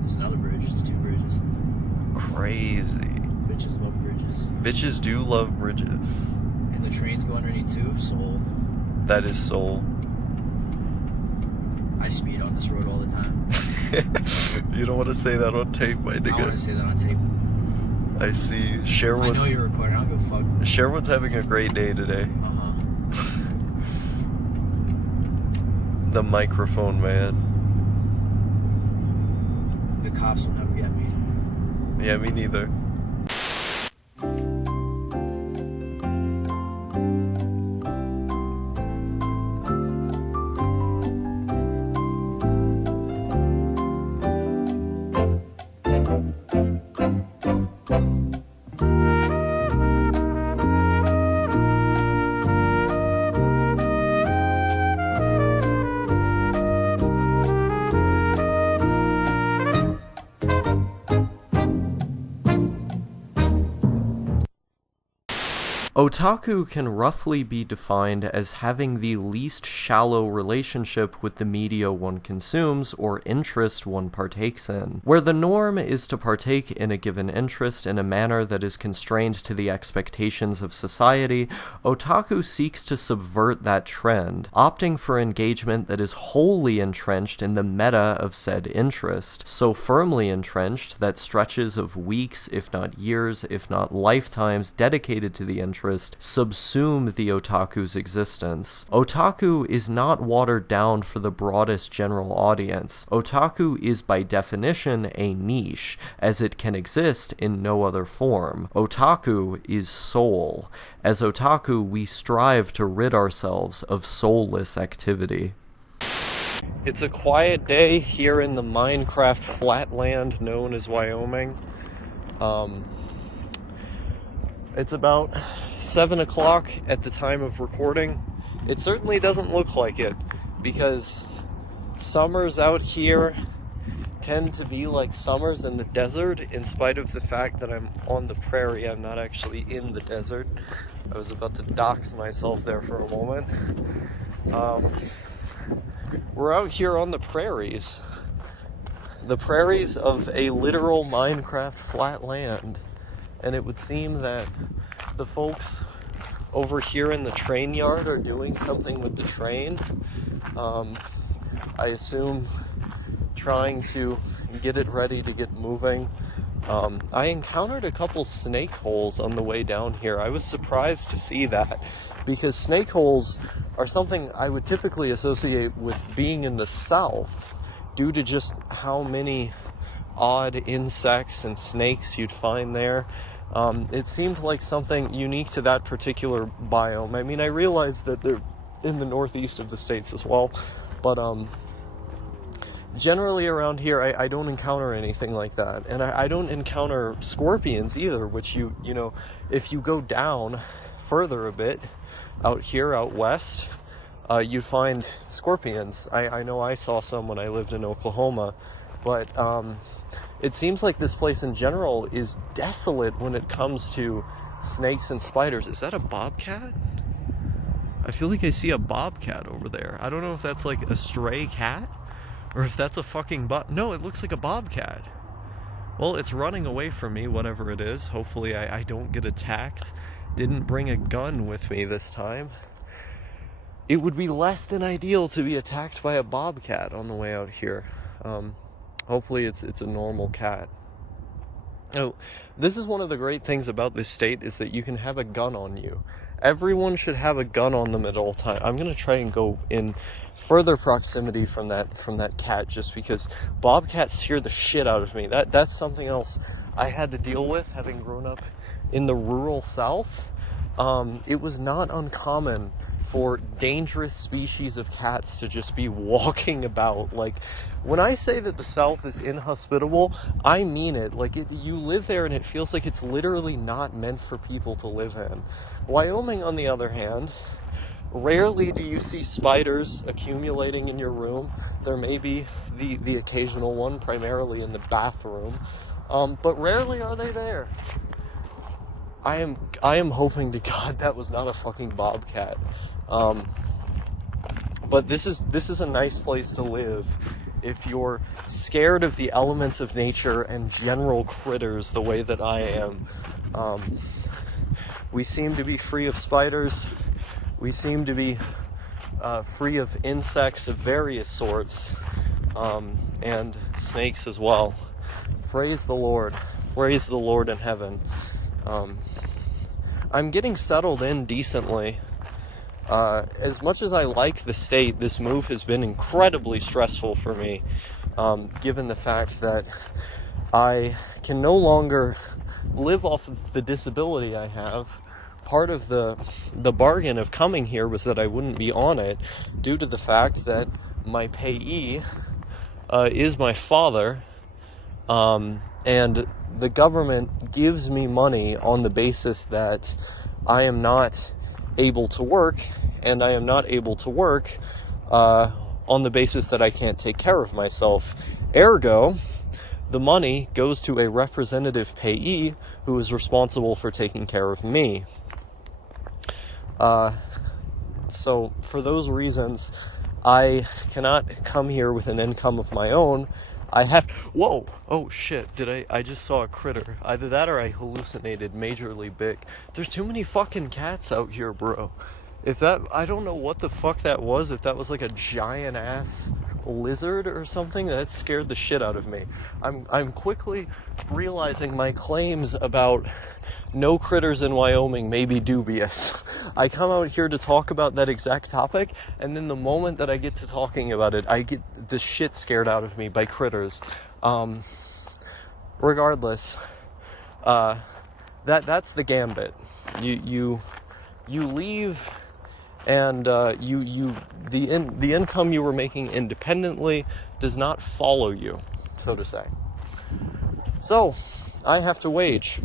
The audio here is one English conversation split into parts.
There's another bridge. There's 2 bridges. Crazy. Bitches love bridges. Bitches do love bridges. And the trains go underneath too, so... That is Seoul. I speed on this road all the time. You don't want to say that on tape, my nigga. I want to say that on tape. I see. Sherwood's... I know you're recording. I don't give a fuck. Sherwood's having a great day today. Uh-huh. The microphone man. The cops will never get me. Yeah, me neither. Otaku can roughly be defined as having the least shallow relationship with the media one consumes or interest one partakes in. Where the norm is to partake in a given interest in a manner that is constrained to the expectations of society, otaku seeks to subvert that trend, opting for engagement that is wholly entrenched in the meta of said interest, so firmly entrenched that stretches of weeks, if not years, if not lifetimes dedicated to the interest subsume the otaku's existence. Otaku is not watered down for the broadest general audience. Otaku is by definition a niche, as it can exist in no other form. Otaku is soul. As otaku, we strive to rid ourselves of soulless activity. It's a quiet day here in the Minecraft flatland known as Wyoming. It's about 7 o'clock at the time of recording. It certainly doesn't look like it, because summers out here tend to be like summers in the desert, in spite of the fact that I'm on the prairie. I'm not actually in the desert. I was about to dox myself there for a moment. We're out here on the prairies. The prairies of a literal Minecraft flat land. And it would seem that the folks over here in the train yard are doing something with the train. I assume trying to get it ready to get moving. I encountered a couple snake holes on the way down here. I was surprised to see that, because snake holes are something I would typically associate with being in the South, due to just how many odd insects and snakes you'd find there. It seemed like something unique to that particular biome. I mean, I realized that they're in the northeast of the states as well, but generally around here I don't encounter anything like that. And I don't encounter scorpions either, which you know, if you go down further a bit, out here, out west, you'd find scorpions. I know I saw some when I lived in Oklahoma, but it seems like this place in general is desolate when it comes to snakes and spiders. Is that a bobcat? I feel like I see a bobcat over there. I don't know if that's like a stray cat or if that's a fucking no, it looks like a bobcat. Well, it's running away from me, whatever it is. Hopefully I don't get attacked. Didn't bring a gun with me this time. It would be less than ideal to be attacked by a bobcat on the way out here. Hopefully it's a normal cat. Oh, this is one of the great things about this state, is that you can have a gun on you. Everyone should have a gun on them at all times. I'm gonna try and go in further proximity from that cat, just because bobcats scare the shit out of me. That's something else I had to deal with, having grown up in the rural South. It was not uncommon for dangerous species of cats to just be walking about. Like, when I say that the South is inhospitable, I mean it. Like, you live there and it feels like it's literally not meant for people to live in. Wyoming, on the other hand, rarely do you see spiders accumulating in your room. There may be the occasional one, primarily in the bathroom, but rarely are they there. I am hoping to God that was not a fucking bobcat. But this is a nice place to live if you're scared of the elements of nature and general critters the way that I am, we seem to be free of spiders. We seem to be free of insects of various sorts, and snakes as well. Praise the Lord. Praise the Lord in heaven. I'm getting settled in decently. As much as I like the state, this move has been incredibly stressful for me, given the fact that I can no longer live off of the disability I have. Part of the bargain of coming here was that I wouldn't be on it, due to the fact that my payee is my father, and the government gives me money on the basis that I am not able to work, and I am not able to work on the basis that I can't take care of myself. Ergo, the money goes to a representative payee who is responsible for taking care of me. So for those reasons, I cannot come here with an income of my own. I have, whoa, oh shit, I just saw a critter. Either that or I hallucinated majorly big. There's too many fucking cats out here, bro. I don't know what the fuck that was, if that was like a giant ass lizard or something, that scared the shit out of me. I'm quickly realizing my claims about no critters in Wyoming may be dubious. I come out here to talk about that exact topic, and then the moment that I get to talking about it, I get the shit scared out of me by critters. Regardless, that's the gambit. You leave, and the income you were making independently does not follow you, so to say. So I have to wage.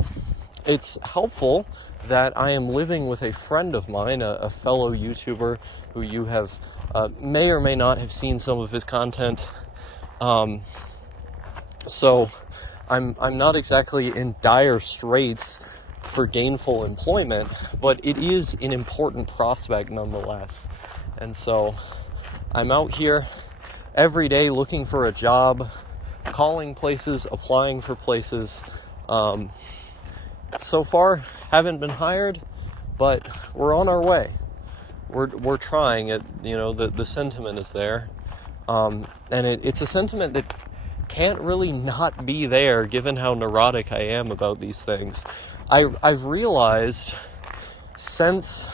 It's helpful that I am living with a friend of mine, a fellow YouTuber who you have may or may not have seen some of his content. So I'm not exactly in dire straits for gainful employment, but it is an important prospect nonetheless. And so I'm out here every day looking for a job, calling places, applying for places. So far, haven't been hired, but we're on our way. We're trying it. You know, the sentiment is there, and it's a sentiment that can't really not be there, given how neurotic I am about these things. I've realized since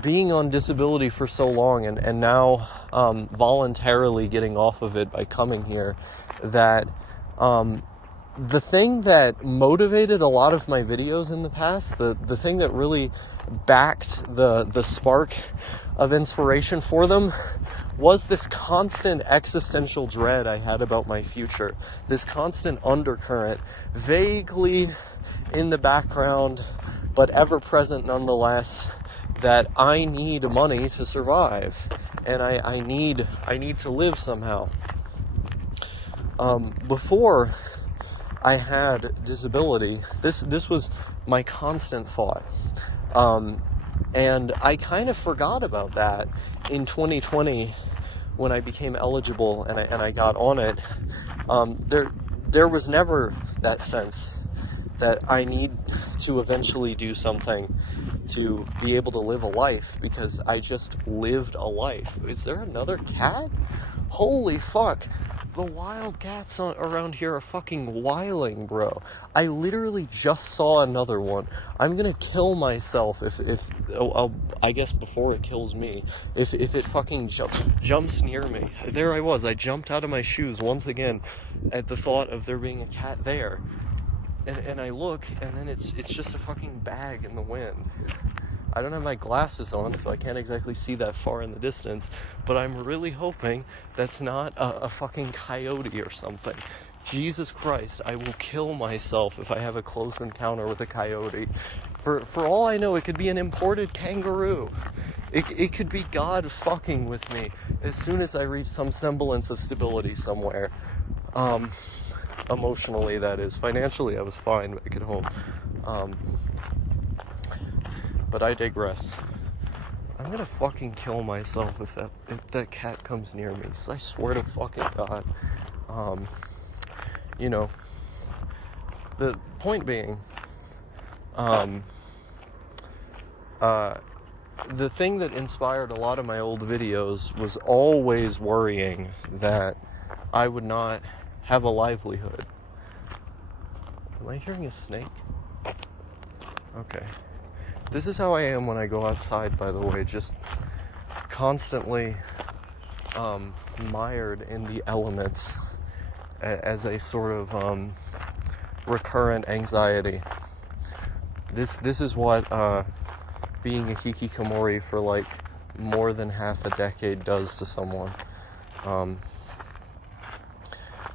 being on disability for so long, and now voluntarily getting off of it by coming here, that the thing that motivated a lot of my videos in the past, the thing that really backed the spark of inspiration for them, was this constant existential dread I had about my future. This constant undercurrent, vaguely in the background, but ever present nonetheless, that I need money to survive, and I need to live somehow. Before I had disability, this was my constant thought, and I kind of forgot about that in 2020 when I became eligible and I got on it. There was never that sense that I need to eventually do something to be able to live a life, because I just lived a life. Is there another cat? Holy fuck. The wild cats around here are fucking wiling, bro. I literally just saw another one. I'm gonna kill myself I guess before it kills me, if it fucking jumps near me. There I was. I jumped out of my shoes once again at the thought of there being a cat there. And I look, and then it's just a fucking bag in the wind. I don't have my glasses on, so I can't exactly see that far in the distance, but I'm really hoping that's not a fucking coyote or something. Jesus Christ, I will kill myself if I have a close encounter with a coyote. For all I know, it could be an imported kangaroo. It could be God fucking with me as soon as I reach some semblance of stability somewhere. Emotionally, that is. Financially, I was fine back at home. But I digress. I'm gonna fucking kill myself if that cat comes near me. I swear to fucking God. You know, the point being, the thing that inspired a lot of my old videos was always worrying that I would not have a livelihood. Am I hearing a snake? Okay. This is how I am when I go outside, by the way, just constantly mired in the elements as a sort of recurrent anxiety. This is what being a hikikomori for like more than half a decade does to someone.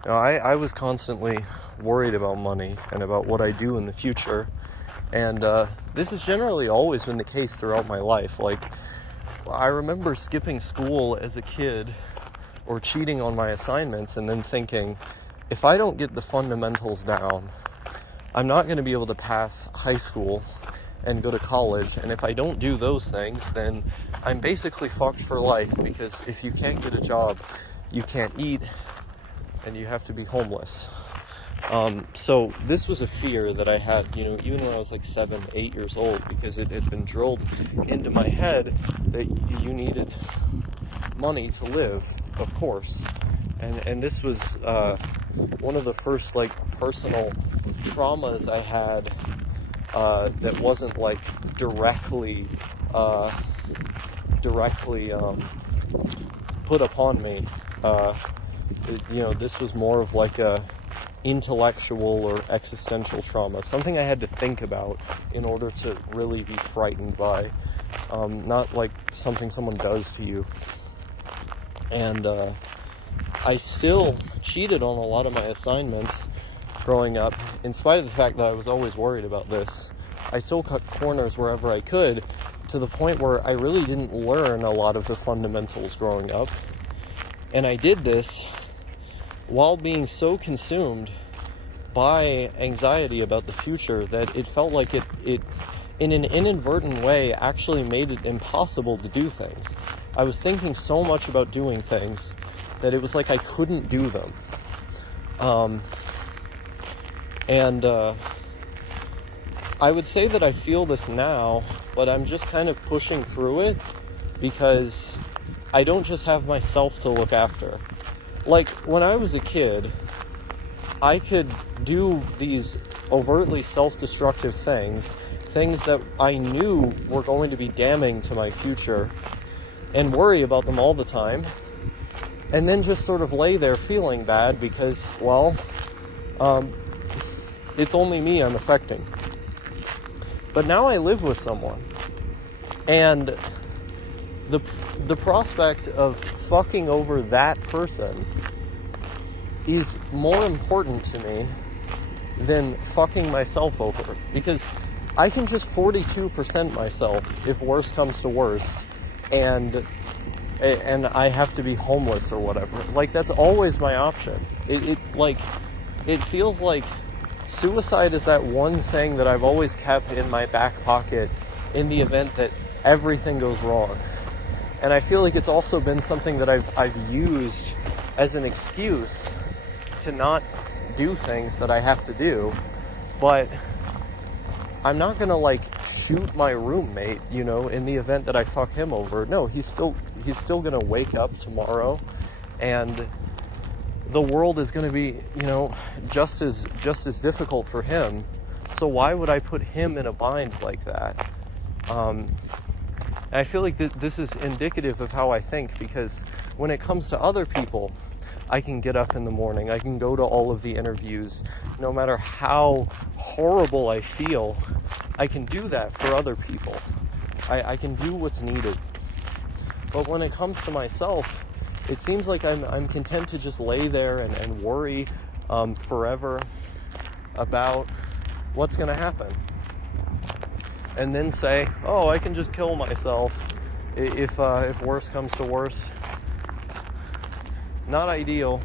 I was constantly worried about money and about what I do in the future. And this has generally always been the case throughout my life. Like, I remember skipping school as a kid or cheating on my assignments and then thinking, if I don't get the fundamentals down, I'm not going to be able to pass high school and go to college. And if I don't do those things, then I'm basically fucked for life, because if you can't get a job, you can't eat and you have to be homeless. So this was a fear that I had, even when I was like 7, 8 years old, because it had been drilled into my head that you needed money to live, of course. And this was one of the first like personal traumas I had that wasn't like directly put upon me. This was more of like a intellectual or existential trauma, something I had to think about in order to really be frightened by, not like something someone does to you. And I still cheated on a lot of my assignments growing up, in spite of the fact that I was always worried about this. I still cut corners wherever I could, to the point where I really didn't learn a lot of the fundamentals growing up. And I did this while being so consumed by anxiety about the future that it felt like it in an inadvertent way actually made it impossible to do things. I was thinking so much about doing things that it was like I couldn't do them. I would say that I feel this now, but I'm just kind of pushing through it, because I don't just have myself to look after. Like, when I was a kid, I could do these overtly self-destructive things that I knew were going to be damning to my future, and worry about them all the time, and then just sort of lay there feeling bad because, it's only me I'm affecting. But now I live with someone, and the prospect of fucking over that person is more important to me than fucking myself over, because I can just 42% myself if worse comes to worst, and I have to be homeless or whatever. Like, that's always my option. It feels like suicide is that one thing that I've always kept in my back pocket in the event that everything goes wrong. And I feel like it's also been something that I've used as an excuse to not do things that I have to do. But I'm not gonna like shoot my roommate, in the event that I fuck him over. No, he's still gonna wake up tomorrow, and the world is gonna be, just as difficult for him. So why would I put him in a bind like that? And I feel like this is indicative of how I think, because when it comes to other people, I can get up in the morning, I can go to all of the interviews, no matter how horrible I feel, I can do that for other people. I can do what's needed. But when it comes to myself, it seems like I'm content to just lay there and worry forever about what's going to happen. And then say, oh, I can just kill myself if worse comes to worse. Not ideal.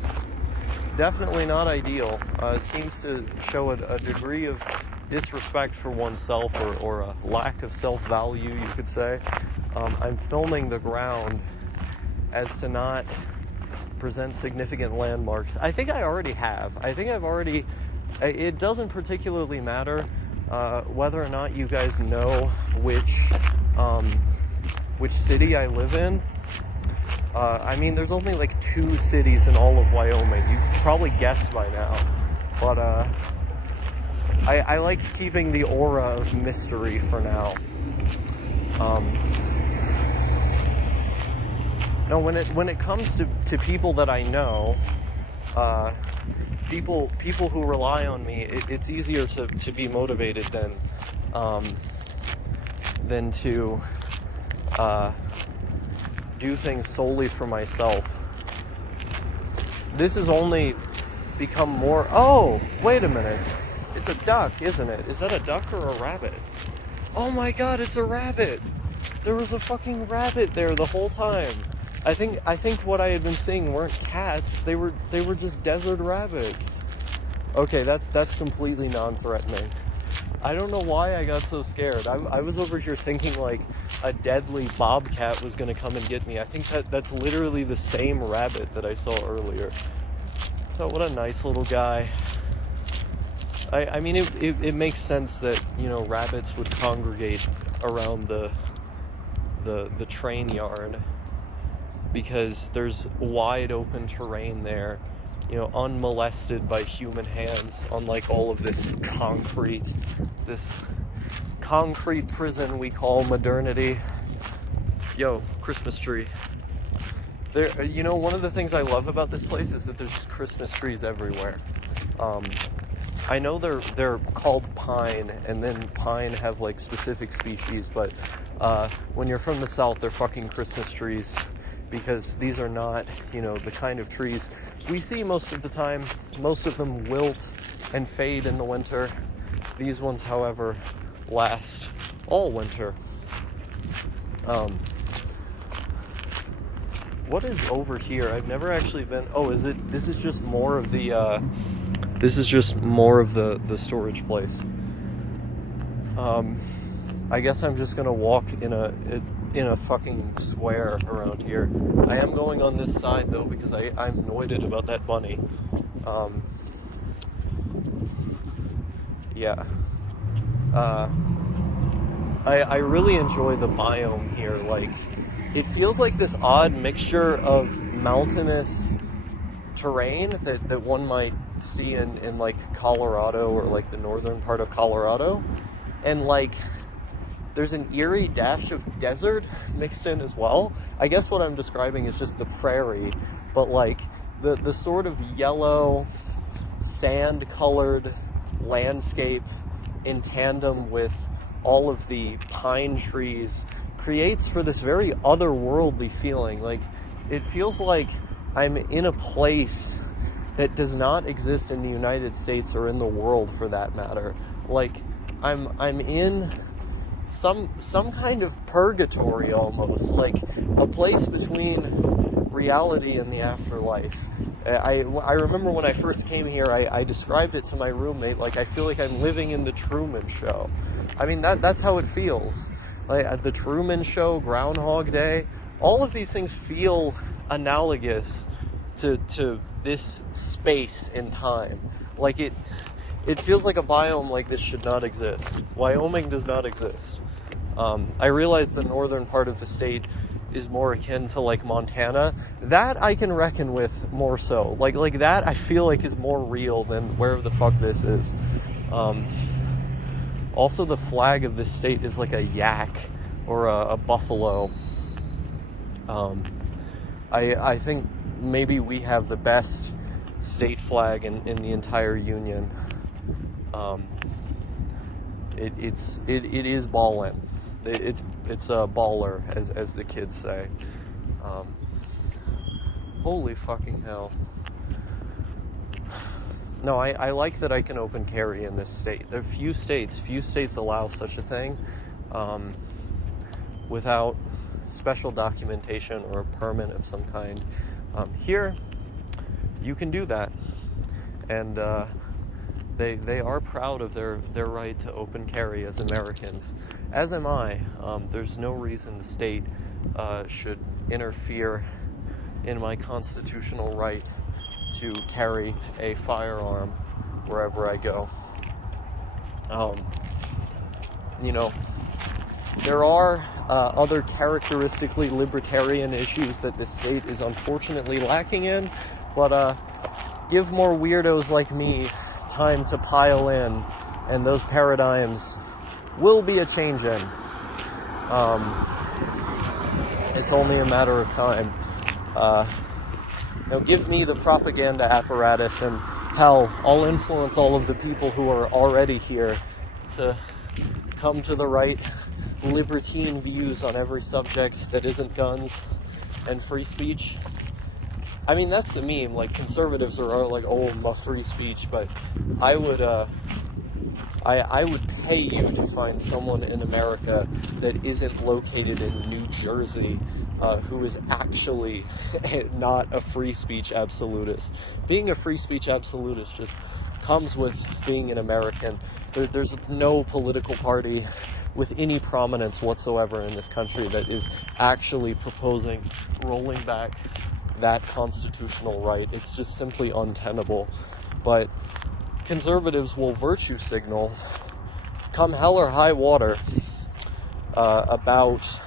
Definitely not ideal. It seems to show a degree of disrespect for oneself, or a lack of self-value, you could say. I'm filming the ground as to not present significant landmarks. I think I already have. I think I've already... It doesn't particularly matter whether or not you guys know which city I live in. I mean, there's only like 2 cities in all of Wyoming. You probably guessed by now. But I like keeping the aura of mystery for now. No, when it comes to people that I know, people who rely on me, it's easier to be motivated than to do things solely for myself. This has only become more... Oh, wait a minute. It's a duck, isn't it? Is that a duck or a rabbit? Oh my god, it's a rabbit! There was a fucking rabbit there the whole time. I think what I had been seeing weren't cats. They were just desert rabbits. Okay, that's completely non-threatening. I don't know why I got so scared. I was over here thinking like a deadly bobcat was gonna come and get me. I think that's literally the same rabbit that I saw earlier. So what a nice little guy. I mean, it makes sense that, you know, rabbits would congregate around the train yard, because there's wide open terrain there, you know, unmolested by human hands, unlike all of this concrete prison we call modernity. Yo, Christmas tree. There, you know, one of the things I love about this place is that there's just Christmas trees everywhere. I know they're called pine, and then pine have like specific species, but when you're from the south, they're fucking Christmas trees, because these are not, you know, the kind of trees we see most of the time. Most of them wilt and fade in the winter. These ones, however, last all winter. What is over here? I've never actually been... Oh, this is just more of the storage place. I guess I'm just gonna walk in a fucking square around here. I am going on this side though, because I'm annoyed about that bunny. Yeah. I really enjoy the biome here. Like, it feels like this odd mixture of mountainous terrain that one might see in like Colorado, or like the northern part of Colorado, and like there's an eerie dash of desert mixed in as well. I guess what I'm describing is just the prairie, but like the sort of yellow sand colored landscape in tandem with all of the pine trees creates for this very otherworldly feeling. Like, it feels like I'm in a place that does not exist in the United States, or in the world for that matter. Like, I'm in some kind of purgatory almost, like a place between reality and the afterlife. I remember when I first came here, I described it to my roommate like I feel like I'm living in the Truman Show. I mean, that's how it feels. Like the Truman Show, Groundhog Day, all of these things feel analogous to this space in time. Like it feels like a biome like this should not exist. Wyoming does not exist. I realize the northern part of the state is more akin to like Montana. That I can reckon with more so. Like that I feel like is more real than wherever the fuck this is. Also, the flag of this state is like a yak or a buffalo. I think maybe we have the best state flag in the entire union. It is ballin'. It's a baller, as the kids say. Holy fucking hell. No, I like that I can open carry in this state. There are few states allow such a thing without special documentation or a permit of some kind. Here, you can do that. And they are proud of their right to open carry as Americans, as am I. There's no reason the state should interfere in my constitutional right to carry a firearm wherever I go. You know, there are other characteristically libertarian issues that this state is unfortunately lacking in, but give more weirdos like me time to pile in, and those paradigms will be a change in. It's only a matter of time. Now give me the propaganda apparatus, and hell, I'll influence all of the people who are already here to come to the right libertine views on every subject that isn't guns and free speech. I mean, that's the meme. Like, conservatives are like, oh, my free speech, but I would pay you to find someone in America that isn't located in New Jersey who is actually not a free speech absolutist. Being a free speech absolutist just comes with being an American. There's no political party with any prominence whatsoever in this country that is actually proposing rolling back that constitutional right. It's just simply untenable. But conservatives will virtue signal, come hell or high water, about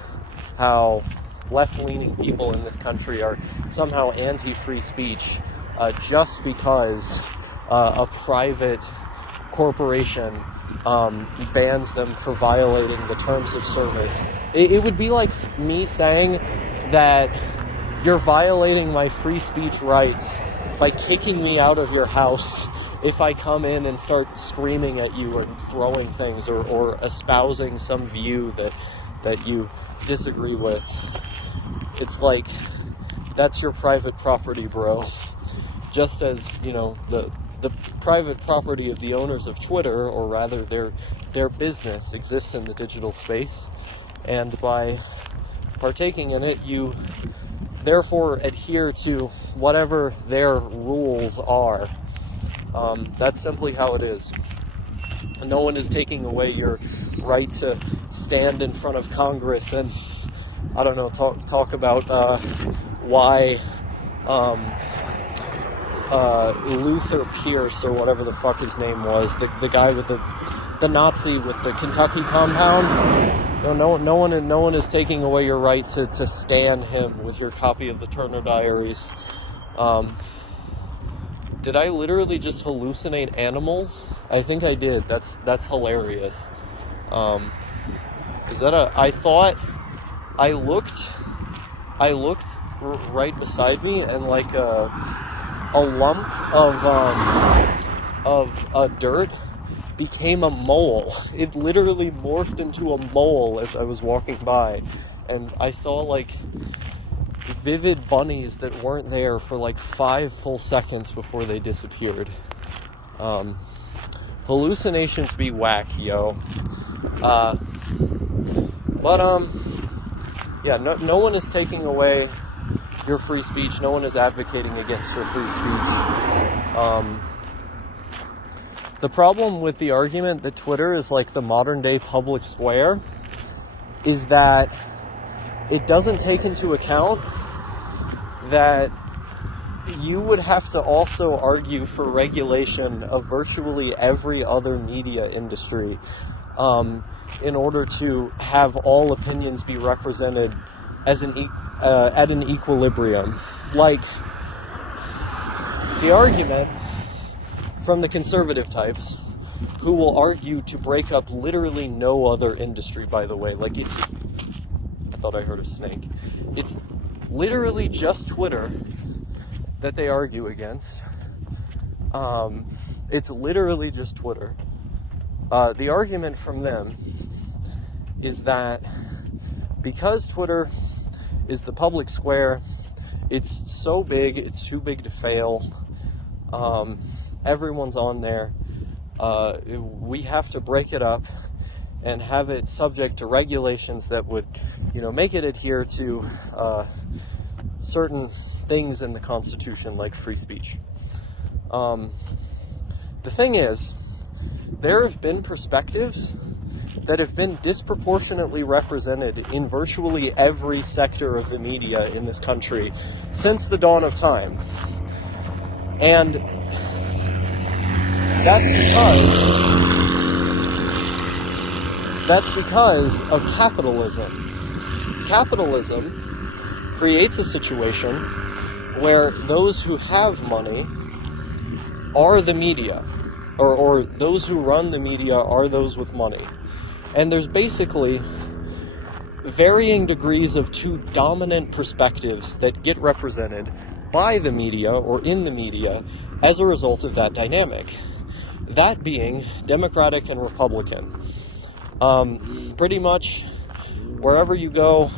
how left-leaning people in this country are somehow anti-free speech just because a private corporation bans them for violating the terms of service. It would be like me saying that you're violating my free speech rights by kicking me out of your house if I come in and start screaming at you and throwing things or espousing some view that you disagree with. It's like, that's your private property, bro. Just as, you know, the private property of the owners of Twitter, or rather their business, exists in the digital space, and by partaking in it, you therefore adhere to whatever their rules are. That's simply how it is. No one is taking away your right to stand in front of Congress and, I don't know, talk about why Luther Pierce, or whatever the fuck his name was, the guy with the Nazi with the Kentucky compound. No one is taking away your right to stand him with your copy of the Turner Diaries. Did I literally just hallucinate animals? I think I did. That's hilarious. Is that I looked right beside me, and like a lump of dirt became a mole. It literally morphed into a mole as I was walking by, and I saw like vivid bunnies that weren't there for like 5 full seconds before they disappeared. Hallucinations be whack, yo. Yeah, no one is taking away your free speech. No one is advocating against your free speech. The problem with the argument that Twitter is like the modern day public square is that it doesn't take into account that you would have to also argue for regulation of virtually every other media industry in order to have all opinions be represented as at an equilibrium. Like, the argument from the conservative types, who will argue to break up literally no other industry, by the way. Like, I thought I heard a snake. It's literally just Twitter that they argue against. It's literally just Twitter. The argument from them is that because Twitter is the public square, it's so big, it's too big to fail. Everyone's on there. We have to break it up and have it subject to regulations that would, make it adhere to certain things in the Constitution, like free speech. The thing is, there have been perspectives that have been disproportionately represented in virtually every sector of the media in this country since the dawn of time. And that's because of capitalism. Capitalism creates a situation where those who have money are the media, or those who run the media are those with money. And there's basically varying degrees of two dominant perspectives that get represented by the media or in the media as a result of that dynamic. That being Democratic and Republican. Pretty much wherever you go,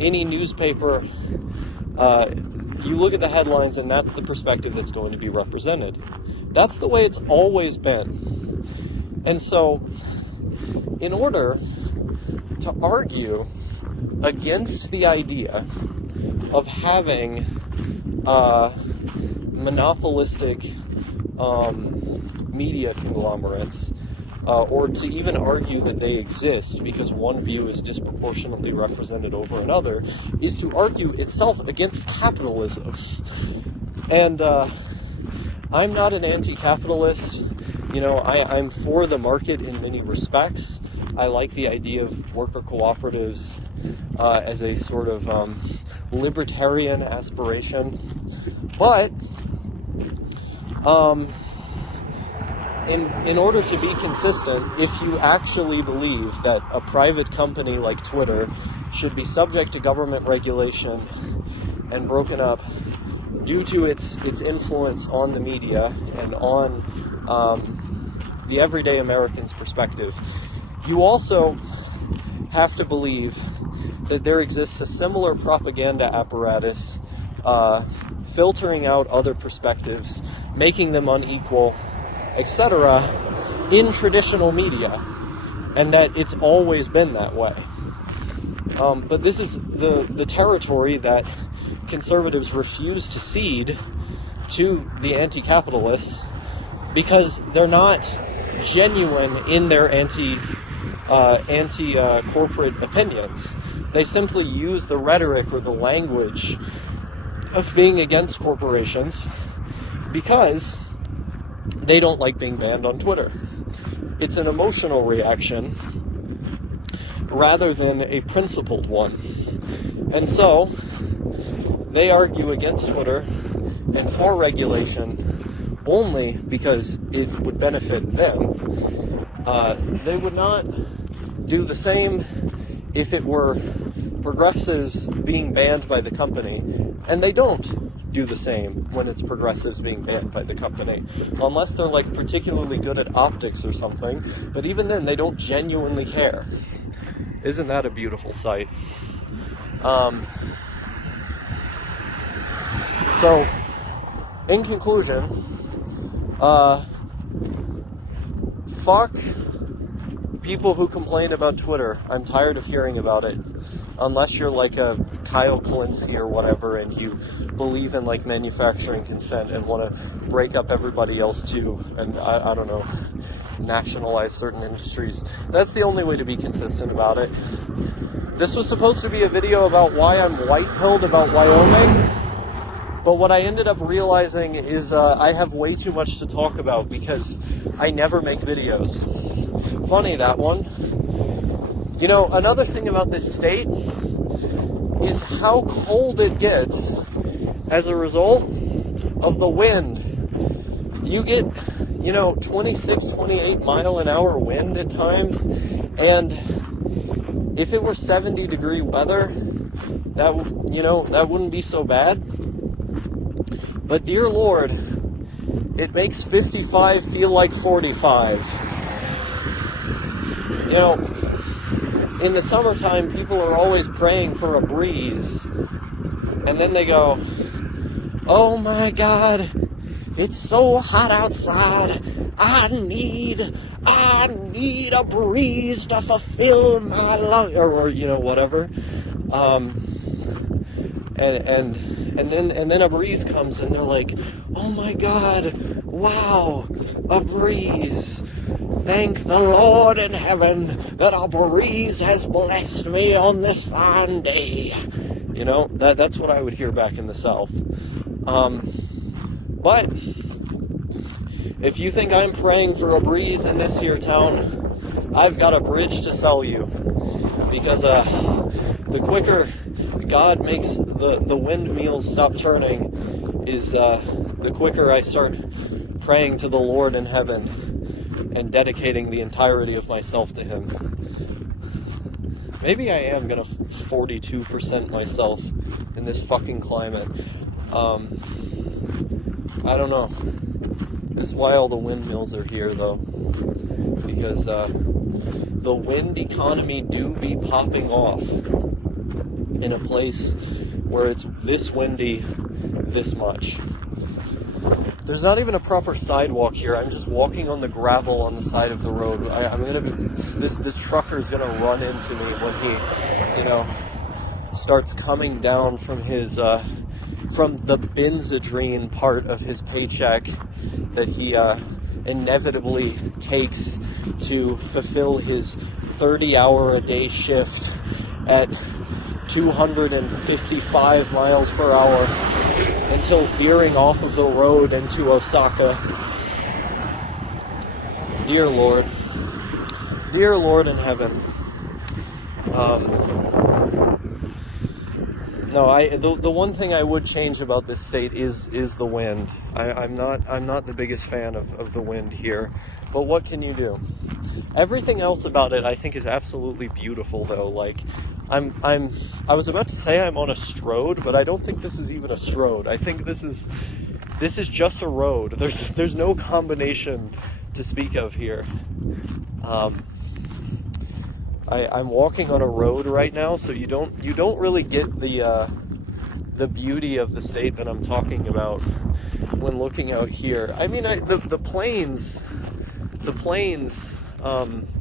any newspaper, you look at the headlines and that's the perspective that's going to be represented. That's the way it's always been. And so, in order to argue against the idea of having monopolistic media conglomerates, or to even argue that they exist because one view is disproportionately represented over another, is to argue itself against capitalism. And I'm not an anti-capitalist. You know, I'm for the market in many respects. I like the idea of worker cooperatives as a sort of libertarian aspiration. But in order to be consistent, if you actually believe that a private company like Twitter should be subject to government regulation and broken up due to its influence on the media and on the everyday American's perspective, you also have to believe that there exists a similar propaganda apparatus filtering out other perspectives, making them unequal, etc., in traditional media, and that it's always been that way. But this is the territory that conservatives refuse to cede to the anti-capitalists because they're not genuine in their anti-corporate opinions. They simply use the rhetoric or the language of being against corporations because they don't like being banned on Twitter. It's an emotional reaction rather than a principled one. And so, they argue against Twitter and for regulation only because it would benefit them. They would not do the same if it were progressives being banned by the company, and they don't do the same when it's progressives being banned by the company, unless they're like particularly good at optics or something, but even then they don't genuinely care. Isn't that a beautiful sight? So, in conclusion, fuck people who complain about Twitter. I'm tired of hearing about it. Unless you're like a Kyle Kalinske or whatever and you believe in like manufacturing consent and want to break up everybody else too, and I don't know, nationalize certain industries. That's the only way to be consistent about it. This was supposed to be a video about why I'm white-pilled about Wyoming, but what I ended up realizing is I have way too much to talk about because I never make videos. Funny, that one. You know, another thing about this state is how cold it gets as a result of the wind. You get, 26, 28 mile an hour wind at times, and if it were 70 degree weather, that wouldn't be so bad. But dear Lord, it makes 55 feel like 45. In the summertime, people are always praying for a breeze. And then they go, oh my God, it's so hot outside. I need a breeze to fulfill my lungs, or whatever. And and then a breeze comes, and they're like, oh my God, wow, a breeze. Thank the Lord in heaven that a breeze has blessed me on this fine day. You know, that's what I would hear back in the South. But if you think I'm praying for a breeze in this here town, I've got a bridge to sell you. Because the quicker God makes the windmills stop turning is the quicker I start praying to the Lord in heaven and dedicating the entirety of myself to Him. Maybe I am gonna 42% myself in this fucking climate. I don't know. This is why all the windmills are here, though. Because the wind economy do be popping off in a place where it's this windy this much. There's not even a proper sidewalk here. I'm just walking on the gravel on the side of the road. I'm gonna be this trucker is gonna run into me when he, you know, starts coming down from his from the Benzedrine part of his paycheck that he inevitably takes to fulfill his 30-hour-a-day shift at 255 miles per hour until veering off of the road into Osaka. Dear Lord in heaven. No, the one thing I would change about this state is the wind. I'm not the biggest fan of the wind here, but what can you do? Everything else about it I think is absolutely beautiful, though. Like, I was about to say I'm on a stroad, but I don't think this is even a stroad. I think this is just a road. There's no combination to speak of here. I'm walking on a road right now, so you don't really get the beauty of the state that I'm talking about when looking out here. I mean, the plains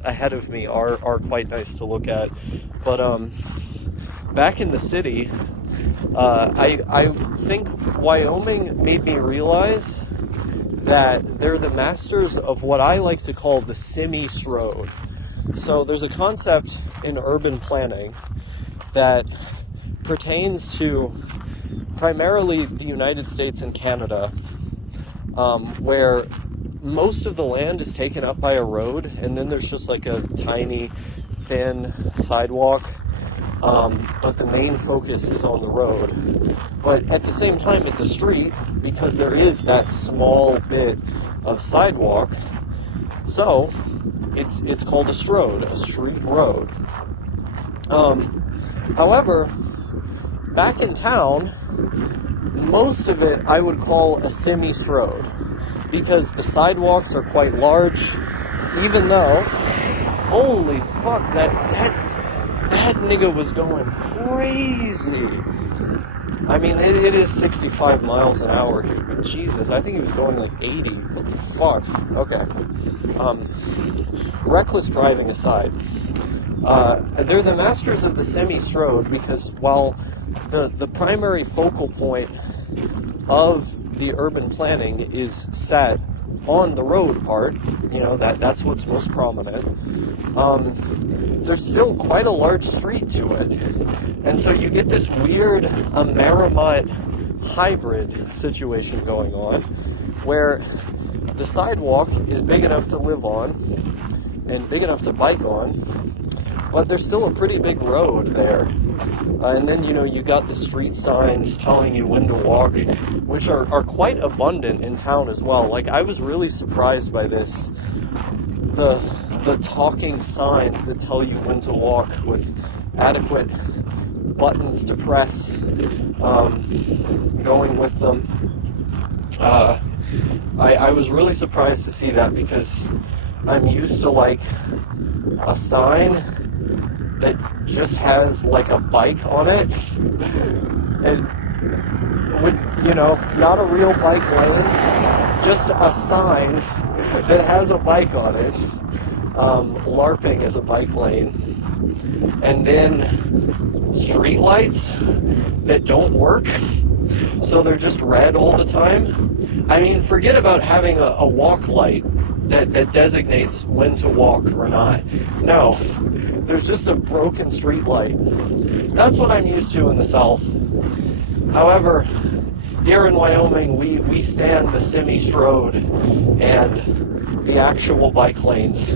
ahead of me are quite nice to look at, but back in the city, I think Wyoming made me realize that they're the masters of what I like to call the semi-strode. So there's a concept in urban planning that pertains to primarily the United States and Canada, where most of the land is taken up by a road, and then there's just like a tiny, thin sidewalk, but the main focus is on the road. But at the same time, it's a street because there is that small bit of sidewalk. So it's called a strode, a street road. However, back in town, most of it I would call a semi-strode because the sidewalks are quite large, even though, holy fuck, that nigga was going crazy. I mean, it is 65 miles an hour here, but Jesus, I think he was going like 80. What the fuck? Okay. Reckless driving aside, they're the masters of the semi-strode because while the primary focal point of the urban planning is set on the road part, you know, that's what's most prominent, there's still quite a large street to it. And so you get this weird Amerimont hybrid situation going on where the sidewalk is big enough to live on and big enough to bike on, but there's still a pretty big road there. And then, you know, you got the street signs telling you when to walk, which are quite abundant in town as well. Like, I was really surprised by this. The talking signs that tell you when to walk with adequate buttons to press, going with them. I was really surprised to see that because I'm used to like a sign that just has like a bike on it, and would, you know, not a real bike lane, just a sign that has a bike on it, LARPing as a bike lane, and then street lights that don't work so they're just red all the time. I mean, forget about having a walk light that designates when to walk or not. No, there's just a broken street light. That's what I'm used to in the South. However, here in Wyoming, we stand the semi-strode and the actual bike lanes.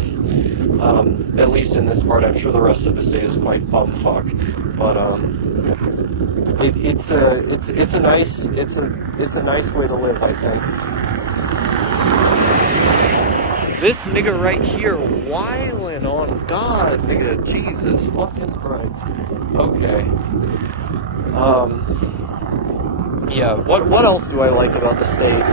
At least in this part. I'm sure the rest of the state is quite bumfuck. But it's a nice way to live, I think. This nigga right here whiling on God, nigga, Jesus fucking Christ. Okay. Yeah, what else do I like about the state?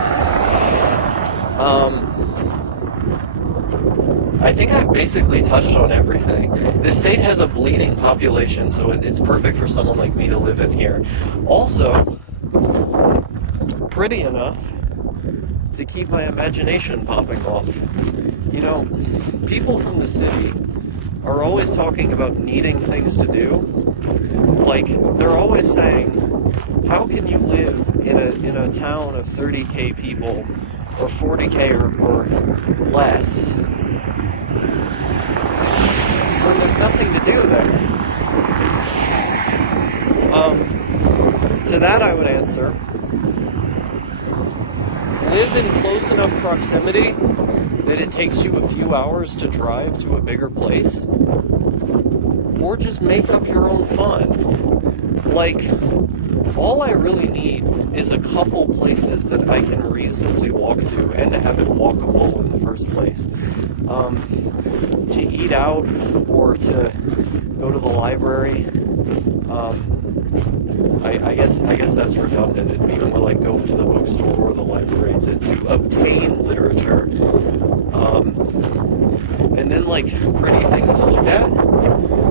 I think I've basically touched on everything. The state has a bleeding population, so it's perfect for someone like me to live in here. Also, pretty enough to keep my imagination popping off. You know, people from the city are always talking about needing things to do. Like, they're always saying, how can you live in a town of 30K people, or 40K or less, when there's nothing to do there? To that I would answer, live in close enough proximity that it takes you a few hours to drive to a bigger place, or just make up your own fun. Like, all I really need is a couple places that I can reasonably walk to and to have it walkable in the first place. To eat out or to go to the library. I guess that's redundant. It'd be more like go to the bookstore or the library to obtain literature. And then like pretty things to look at.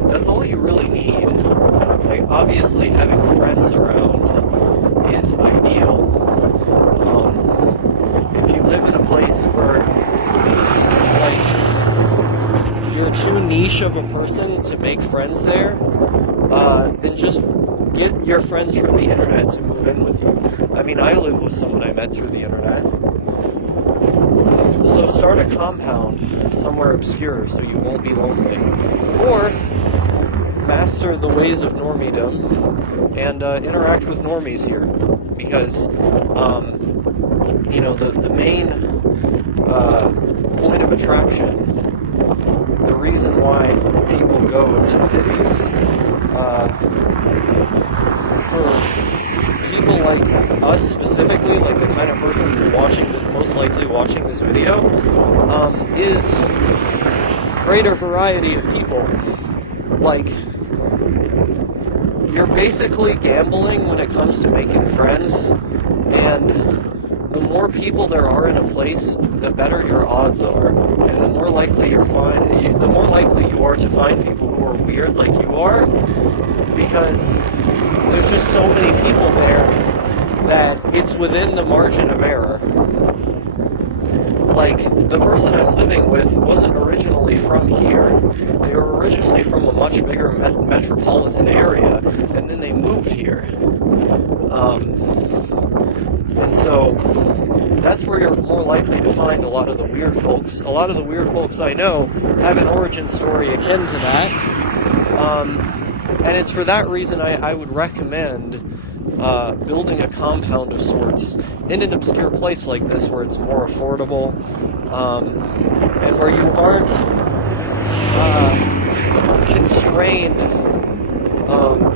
That's all you really need. Like obviously having friends around is ideal. If you live in a place where like you're too niche of a person to make friends there, then just get your friends from the internet to move in with you. I mean, I live with someone I met through the internet. So start a compound somewhere obscure so you won't be lonely. Or master the ways of normiedom and interact with normies here. Because, you know, the main point of attraction, the reason why people go to cities, for people like us specifically, like the kind of person most likely watching this video, is greater variety of people. Like, you're basically gambling when it comes to making friends, and the more people there are in a place, the better your odds are, and the more likely you are to find people who are weird like you are, because there's just so many people there that it's within the margin of error. Like, the person I'm living with wasn't originally from here. They were originally from a much bigger metropolitan area, and then they moved here. And so, that's where you're more likely to find a lot of the weird folks. A lot of the weird folks I know have an origin story akin to that. And it's for that reason I would recommend building a compound of sorts in an obscure place like this where it's more affordable, and where you aren't constrained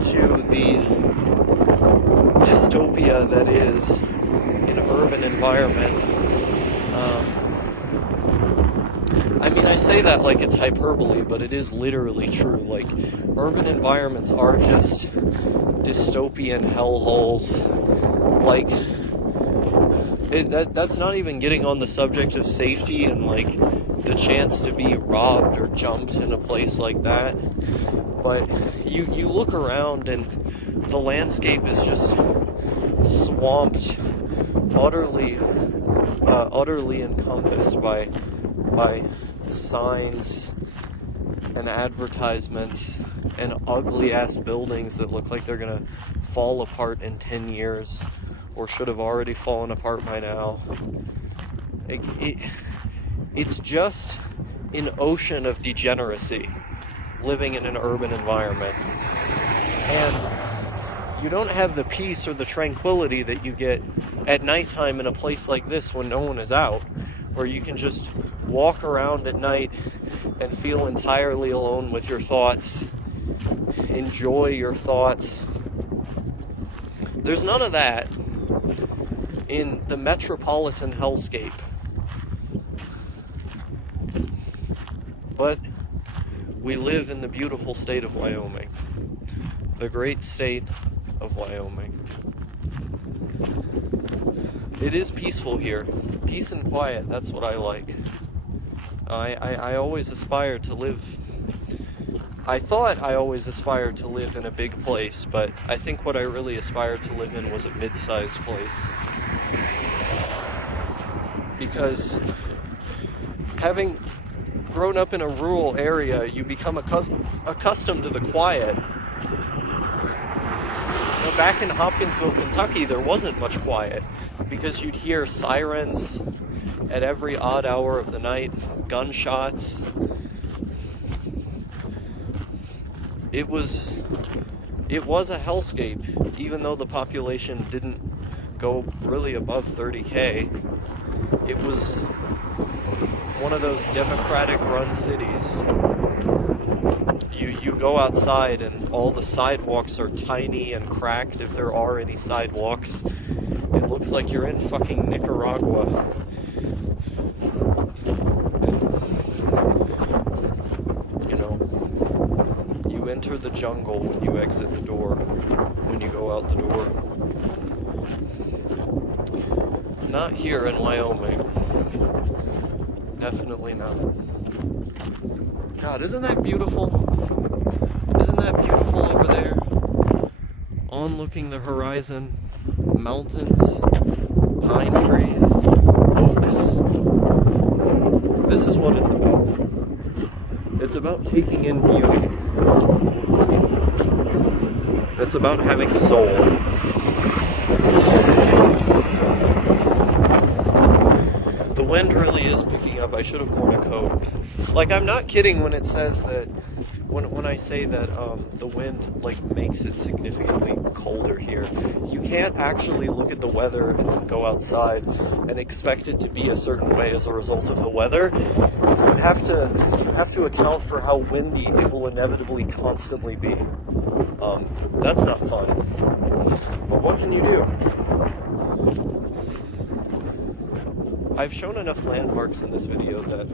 to the dystopia that is an urban environment. I mean, I say that like it's hyperbole, but it is literally true. Like, urban environments are just dystopian hellholes. Like, that's not even getting on the subject of safety and, like, the chance to be robbed or jumped in a place like that. But you look around and the landscape is just swamped, utterly encompassed by signs and advertisements and ugly ass buildings that look like they're gonna fall apart in 10 years, or should have already fallen apart by now. It's just an ocean of degeneracy living in an urban environment. And you don't have the peace or the tranquility that you get at nighttime in a place like this when no one is out, where you can just walk around at night and feel entirely alone with your thoughts, enjoy your thoughts. There's none of that in the metropolitan hellscape. But we live in the beautiful state of Wyoming, the great state of Wyoming. It is peaceful here. Peace and quiet, that's what I like. I always aspired to live... I thought I always aspired to live in a big place, but I think what I really aspired to live in was a mid-sized place. Because having grown up in a rural area, you become accustomed to the quiet. Now, back in Hopkinsville, Kentucky, there wasn't much quiet, because you'd hear sirens at every odd hour of the night, gunshots. It was a hellscape, even though the population didn't go really above 30K. It was one of those democratic-run cities. You go outside and all the sidewalks are tiny and cracked, if there are any sidewalks. It looks like you're in fucking Nicaragua. And, you know, you enter the jungle when you exit the door, when you go out the door. Not here in Wyoming. Definitely not. God, isn't that beautiful? Isn't that beautiful over there? Onlooking the horizon, mountains, pine trees, oaks. This is what it's about. It's about taking in beauty. It's about having soul. The wind really is picking up. I should have worn a coat. Like, I'm not kidding when it says that, when I say that the wind, like, makes it significantly colder here. You can't actually look at the weather and then go outside and expect it to be a certain way as a result of the weather. You have to account for how windy it will inevitably constantly be. That's not fun. But what can you do? I've shown enough landmarks in this video that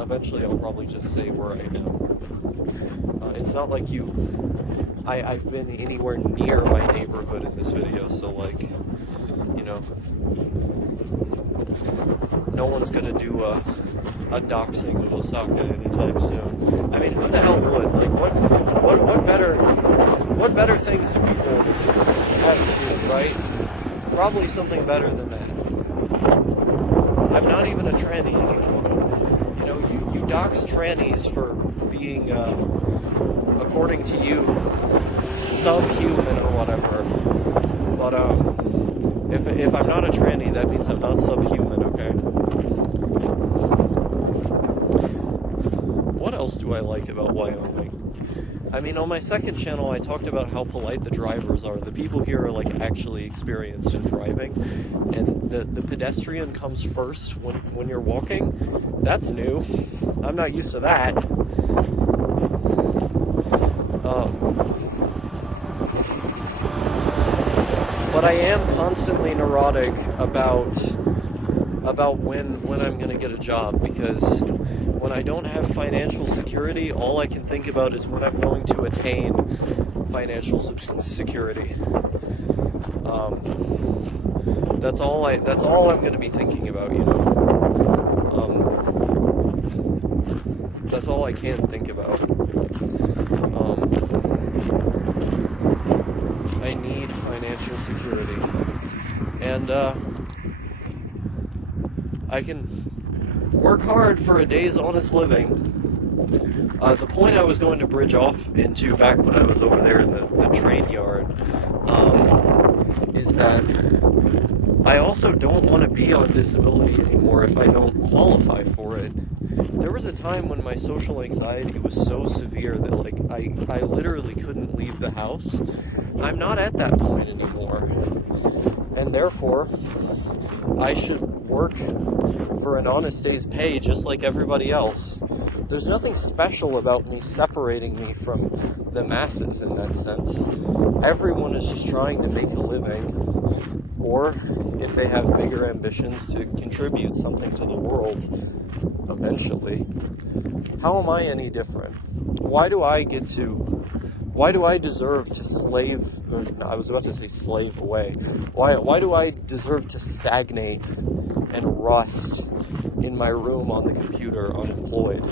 eventually I'll probably just say where I am. It's not like I've been anywhere near my neighborhood in this video, so, like, you know, no one's gonna do a doxing of Osaka anytime soon. I mean, who the hell would? Like, what better things do people have to do, right? Probably something better than that. I'm not even a tranny anymore. You know, you dox trannies for being, according to you, subhuman or whatever. But, if I'm not a tranny, that means I'm not subhuman, okay? What else do I like about Wyoming? I mean, on my second channel, I talked about how polite the drivers are. The people here are, like, actually experienced in driving. And the pedestrian comes first when you're walking. That's new. I'm not used to that. But I am constantly neurotic about when I'm going to get a job, because when I don't have financial security, all I can think about is when I'm going to attain financial security. That's all I'm going to be thinking about, you know. That's all I can think about. I need financial security, and I can work hard for a day's honest living, The point I was going to bridge off into back when I was over there in the train yard is that I also don't want to be on disability anymore if I don't qualify for it. There was a time when my social anxiety was so severe that like I literally couldn't leave the house. I'm not at that point anymore. And therefore, I should work for an honest day's pay just like everybody else. There's nothing special about me separating me from the masses in that sense. Everyone is just trying to make a living, or if they have bigger ambitions, to contribute something to the world eventually. How am I any different? Why do I deserve to slave, or no, I was about to say slave away. Why do I deserve to stagnate and rust in my room on the computer unemployed?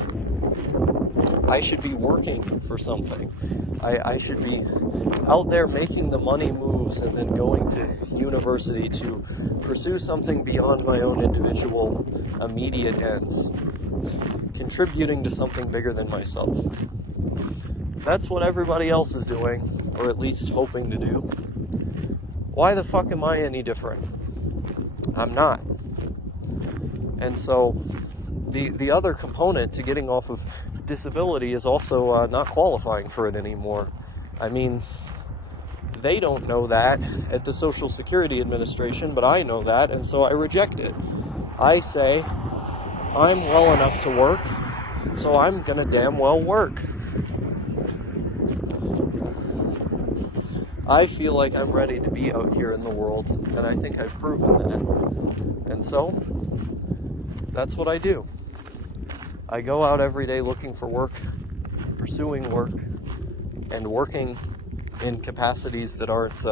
I should be working for something. I should be out there making the money moves and then going to university to pursue something beyond my own individual immediate ends, contributing to something bigger than myself. That's what everybody else is doing, or at least hoping to do. Why the fuck am I any different? I'm not. And so the other component to getting off of disability is also not qualifying for it anymore. I mean, they don't know that at the Social Security Administration, but I know that, and so I reject it. I say, I'm well enough to work, so I'm gonna damn well work. I feel like I'm ready to be out here in the world, and I think I've proven that. And so, that's what I do. I go out every day looking for work, pursuing work, and working in capacities that aren't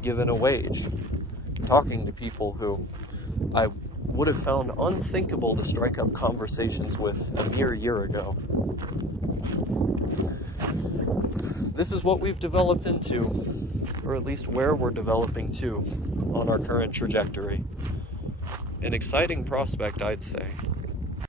given a wage. Talking to people who I would have found unthinkable to strike up conversations with a mere year ago. This is what we've developed into, or at least where we're developing to on our current trajectory. An exciting prospect, I'd say.